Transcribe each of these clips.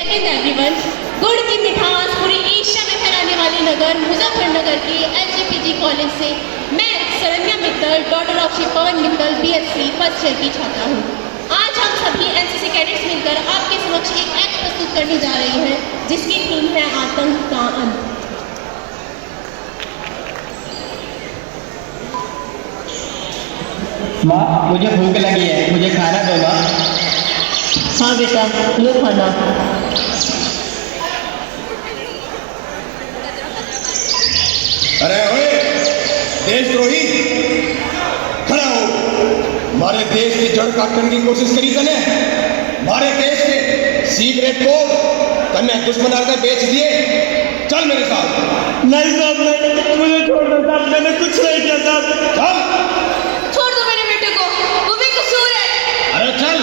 Second everyone, गुड़ की मिठास पूरी एशिया में फैलाने वाले नगर मुजफ्फरनगर के LGPG कॉलेज से मैं Saranya Mittal, daughter of Shri Pawan Mittal, BSc first year की छात्रा हूँ। आज हम सभी NCC कैडेट्स मिलकर आपके समक्ष एक एक्ट प्रस्तुत करने जा रहे हैं जिसकी थीम है आतंक का अंत। माँ, मुझे भूख लगी है, मुझे खाना दो माँ। हाँ बेटा, लो खाना। अरे ओए देशद्रोही, खड़ा हो। हमारे देश की जड़ काटने की कोशिश करी तने। हमारे देश के सीक्रेट कोड तने दुश्मन आकर बेच दिए। चल मेरे साथ। नहीं साहब, नहीं, मुझे छोड़ दो साहब, मैंने कुछ नहीं किया साहब। चल। छोड़ दो मेरे बेटे को, वो बेकसूर है। अरे चल।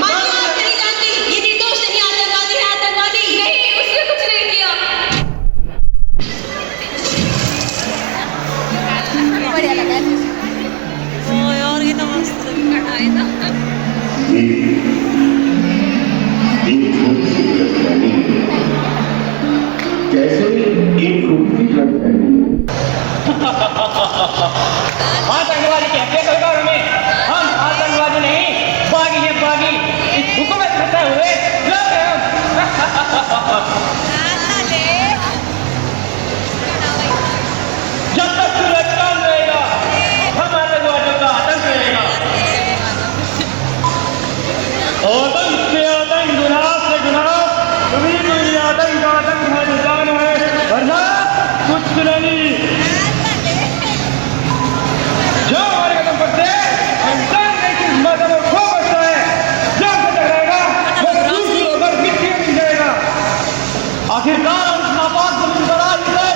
माँ की बात नहीं जानती, ये निर्दोष नहीं, आतंकवादी है, आतंकवादी नहीं, उसने कुछ नहीं किया। बढ़िया लगा यार, ये तो मस्त कटाई था। कैसे एक खूब की आतंकवादी कहते हैं सरकार हमें, हम आतंकवादी नहीं, बागी है बागी। इस हुकूमत करते हुए लोग हैं हम। जब तक सूरज चांद रहेगा हम आतंकवादियों का आतंक रहेगा। आतंक से आतंक, गुनाह से गुनाह, कभी कोई आतंक का आतंक है निशान है, वरना कुछ नहीं। जो हमारे कदम पर से इंसान के किस मदद में खो बचता है, जो हमसे टकराएगा वो दूसरी होकर मिट्टी में मिल जाएगा। आखिरकार हम इस नापाक जमीन पर आ गए।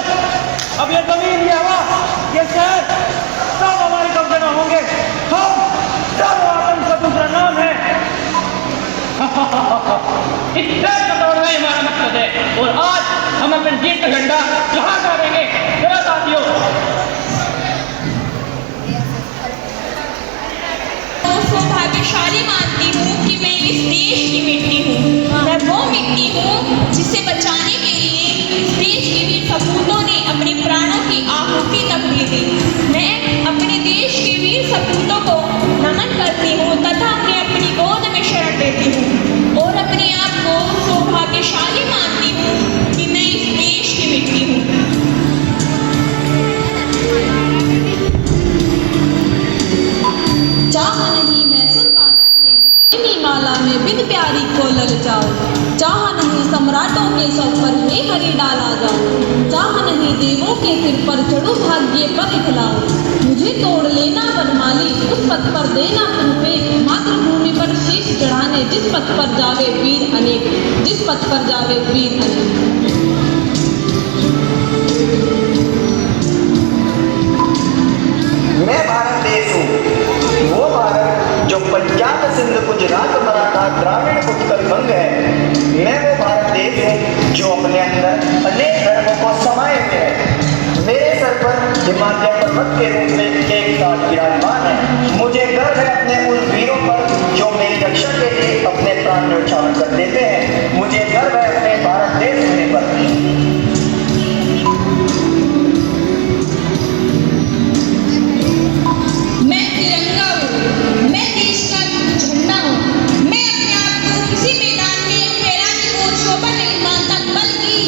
अब ये जमीन, ये हवा, ये शहर सब हमारे कब्जे में होंगे। हम सब आतंक का दूसरा नाम है। इस देश को तोड़ना ही हमारा मकसद है और आज हम अपने जीत का झंडा जहाँ गाड़ेंगे। मेरा साथियों, सौभाग्यशाली मानती हूँ कि मैं इस देश की मिट्टी हूँ। मैं वो मिट्टी हूँ जिसे बचाने के लिए इस देश के वीर सपूतों ने अपने प्राणों की आहुति तक दी थी। मैं अपने देश के वीर सपूतों को नमन करती हूँ तथा उन्हें अपनी गोद में शरण देती हूँ और अपने आप को सौभाग्यशाली मानती हूँ कि मैं इस देश की मिट्टी हूँ। चाह नहीं मैं सुरबाना के गहनी माला में बिन प्यारी को ललचाओ। चाह नहीं सम्राटों के सर पर मैं हरी डाला जाऊं। चाह नहीं देवों के सिर पर चढ़ू भाग्य पर इखलाओ। मुझे तोड़ लेना वनमाली, उस पथ पर देना तूफे। मातृभूमि पर शीश चढ़ाने जिस पथ पर जावे वीर अनेक, जिस पथ पर जावे वीर अनेक। मैं भारत देश हूँ, वो भारत जो पंजाब सिंध गुजरात मराठा द्राविड़ उत्कल बंग है। मैं वो भारत देश हूँ जो अपने अंदर अनेक धर्मों को समाये हुए है। मेरे सर पर हिमालय पर्वत के रूप में एक साथ विराजमान है। मुझे गर्व है अपने उन वीरों पर जो मेरी रक्षा के लिए अपने प्राण न्यौछावर कर देते हैं। मुझे गर्व है अपने भारत देश होने पर। मैं तिरंगा हूँ, मैं देश का झंडा हूँ। मैं अपने आप को किसी मैदान में फहराने को शोभा नहीं मानता, बल्कि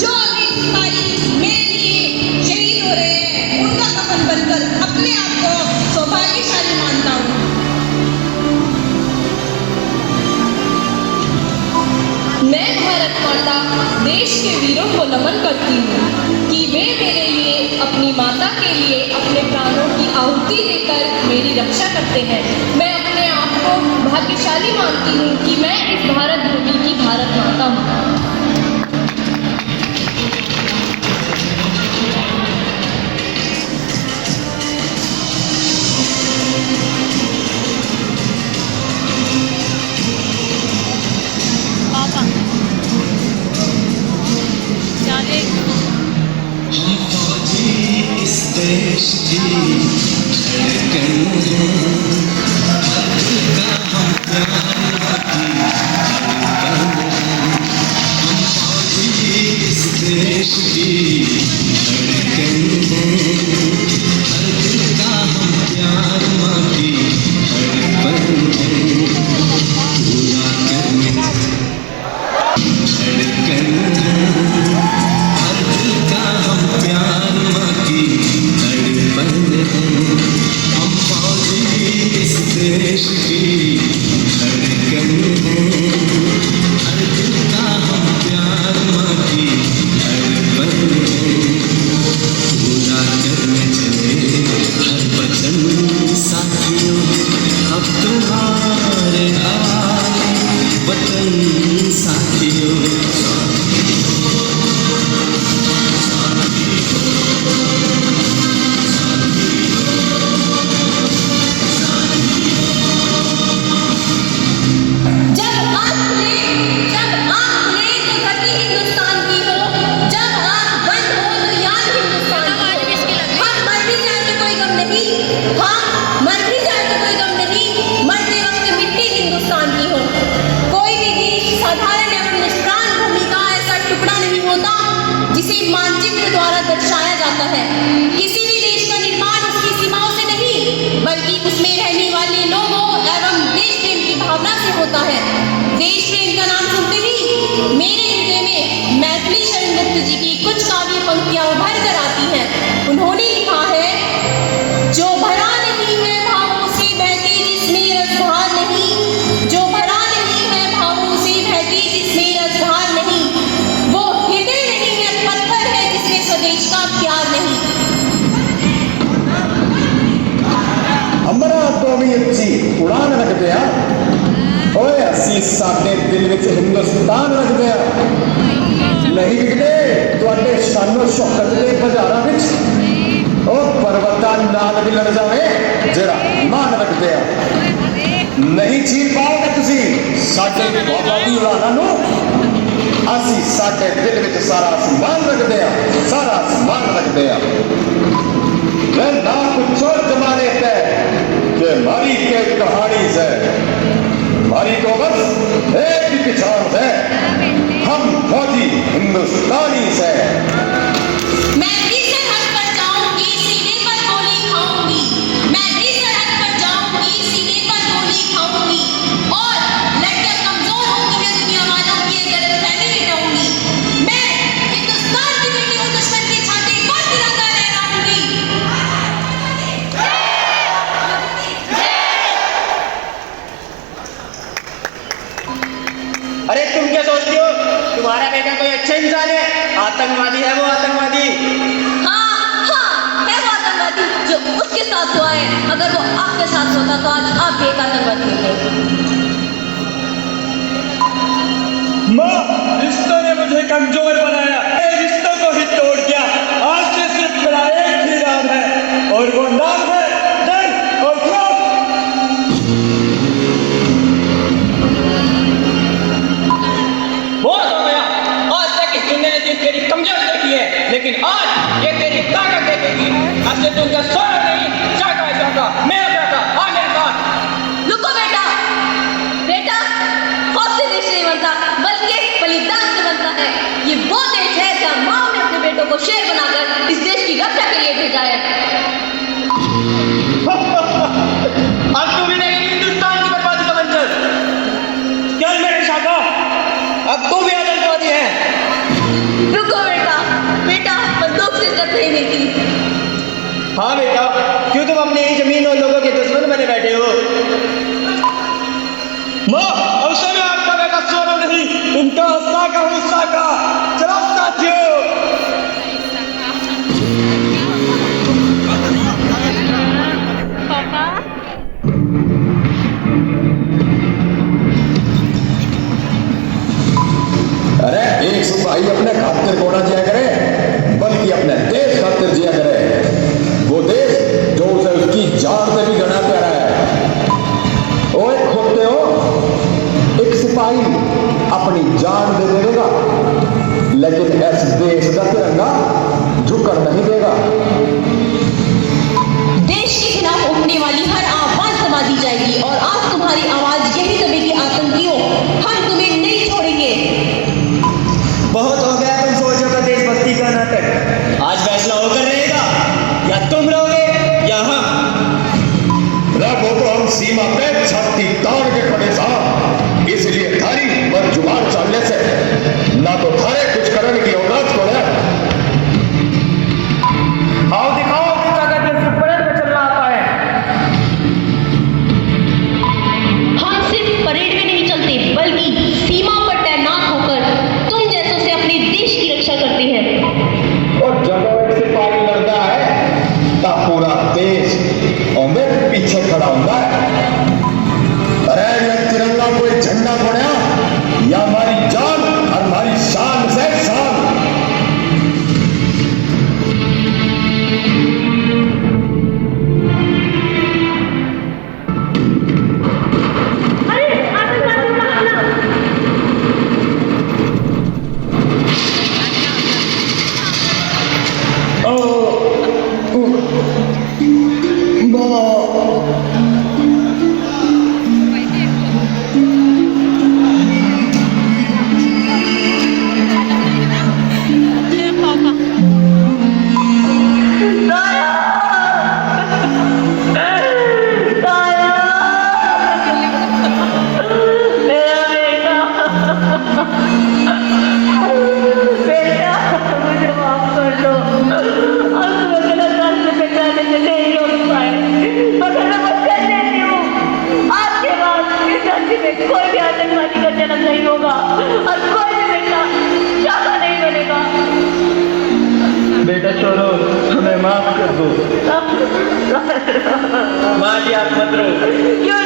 जो अभी सिपाही मेरे लिए शहीद हो रहे हैं उनका कफन बनकर अपने आप को सौभाग्यशाली मानता हूँ। मैं भारत माता देश के वीरों को नमन करती हूँ कि वे मेरे लिए, अपनी माता के लिए अपने प्राणों की आहुति देकर मेरी रक्षा करते हैं। मैं अपने आप को भाग्यशाली मानती हूँ कि मैं इस भारत भूमि की भारत माता हूँ। पापा जाने इस देश की धड़कन है। इसे मानचित्र द्वारा दर्शाया जाता है। किसी भी देश का निर्माण उसकी सीमाओं से नहीं, बल्कि उसमें रहने वाले लोगों एवं देश प्रेम की भावना से होता है। देश प्रेम का नाम सुनते ही मेरे हृदय में मैथिली शरण गुप्त जी की कुछ काव्य पंक्तियां उभर कर आती हैं। उन्होंने लिखा है, जो भरा नहीं है भावों से बहती जिसमें रसधार नहीं, जो भरा नहीं है भावों से बहती जिसमें रसधार नहीं, वो हृदय नहीं है पत्थर है जिसमें स्वदेश का प्यार नहीं। अमरा तो भी अच्छी उड़ान रख दिया, ओए असी साडे दिल विच हिंदुस्तान रख दिया। नहीं विकदे तुहाडे शानो शौकत दे बाजारां विच, ओ पर्वतां नाल भी लड़ जावे जेड़ा मान रख दिया। नहीं छीन पाओगे तुसी साडे बाबा दी उड़ानां नूं। असी साडे दिल विच सारा आसमान रख दिया, सारा आसमान रख दिया। मैं ना कुछ और जमाने पे कि मारी के कहानी से मारी तो बस एक ही पहचान है, हम फौजी हिंदुस्तानी से। मैं भी सरहद पर जाऊंगी सीने पर गोली खाऊंगी, मैं भी सरहद पर जाऊंगी सीने पर गोली खाऊंगी, और लड़कियां कमजोर होती है दुनिया वालों की गलतफहमी मिटाऊंगी। मैं हिंदुस्तान की बेटी हूं, दुश्मन की छाती पर तिरंगा लहराऊंगी। अरे तुम क्या सोचती हो तुम्हारा बेटा कोई अच्छा इंसान है? आतंकवादी है वो, आतंकवादी। हाँ हाँ, है वो आतंकवादी जो उसके साथ हुआ है। अगर वो आपके साथ होता तो आज आप भी एक आतंकवादी होते। माँ, रिश्तों ने मुझे कमजोर बनाया, रिश्तों को ही तोड़ दिया। आज से सिर्फ मेरा एक ही नाम है, और वो नाम है जंग और खौफ। बहुत हो गया, आज तक इस दुनिया ने तेरी कमजोर देखी है, लेकिन आज ये तेरी ताकत देखेगी। आज से तू क्या सोना नहीं, जागा जागा, मेरा बेटा आ मेरे पास। रुको बेटा, बेटा खौफ से देश नहीं बनता, बल्कि बलिदान से बनता है। ये वो देश है जहाँ माँ ने अपने बेटों को शेर बनाकर इस देश की रक्षा के लिए भेजा है। अब तू भी नहीं हिंदुस्तान की बर्बादी का मंजर। चल मेरे शाखा, अब तू भी आतंकवादी है। रुको बेटा, बेटा बंदूक से जब नहीं मिलती। हाँ बेटा, क्यों तुम अपनी ही जमीन और लोगों के दुश्मन बने बैठे हो? माँ, अवसर में आपका बेटा सोना नहीं, इनका हस्ता का हुस्सा का। चलो साथियों। अरे एक सिपाही अपने खातिर को ना जिया करे, बल्कि अपने देश खातिर जिया करे। वो देश जो उसे उसकी जान से भी घना प्यारा है। ओए खोते हो, एक सिपाही अपनी जान दे देगा, लेकिन इस देश का तिरंगा झुककर नहीं देगा। देश के खिलाफ उठने वाली हर आवाज दबा दी जाएगी, और आज तुम्हारी आवाज यही दबेगी। आतंकियों, हम तुम्हें नहीं छोड़ेंगे। बहुत हो गया तुम फौजियों का देशभक्ति माझी आत्मद्रोह